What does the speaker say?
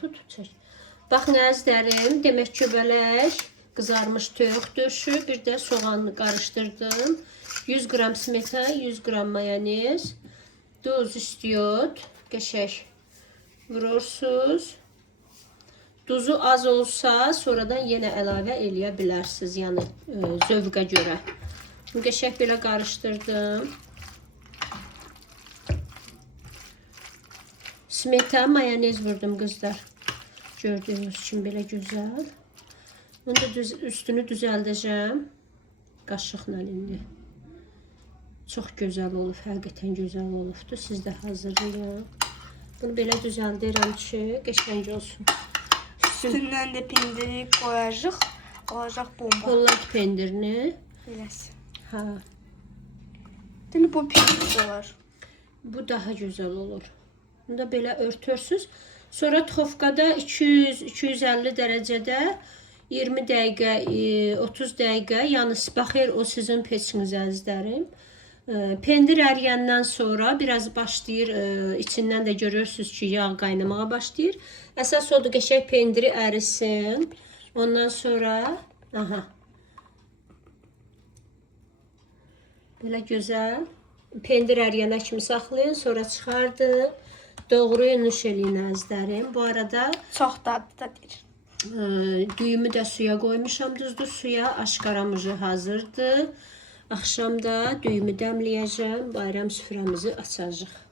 Tut, çək. Baxın əzizlərim, demək göbələk, qızarmış toyuq döşü, bir də soğanını qarışdırdım. 100 qram smetana, 100 qram mayonez, duz istiyot, qəşəng vurursunuz. Duzu az olsa, sonradan yenə əlavə eləyə bilərsiniz, yəni zövqə görə. Qəşəng belə qarışdırdım. Smetana, mayonez vurdum qızlar. Gördüyünüz kimi belə gözəl. Bunu da üstünü düzəldəcəm. Qaşıqla indi. Çox gözəl olub, həqiqətən gözəl olubdur. Siz də hazırlayın. Bunu belə düzəldirəm ki, qəşəng olsun. Üstündən də pendiri qoyacaq. Olacaq bomba. Polad pendirini. Eləsin. Ha. Demək bu pendir olar. Bu daha gözəl olur. Bunu da belə örtürsüz. Sonra txovkada 200-250 dərəcədə 20 dəqiqə, 30 dəqiqə, yəni baxır o sizin peçiniz əzizlərim. Pendir əriyəndən sonra biraz başlayır, içindən də görürsünüz ki, yağ qaynamağa başlayır. Əsas odur qəşəng pendiri ərisin. Ondan sonra, aha. Belə gözəl. Pendir əriyənə kimi saxlayın, sonra çıxardım. Doğrayın, nuş eləyin əzizlərim. Bu arada Çox dadlıdır. düyümü də suya qoymuşam, duzlu suya. Aşqaramızı hazırdır. Axşam da düyümü dəmləyəcəm. Bayram süfrəmizi açacağıq.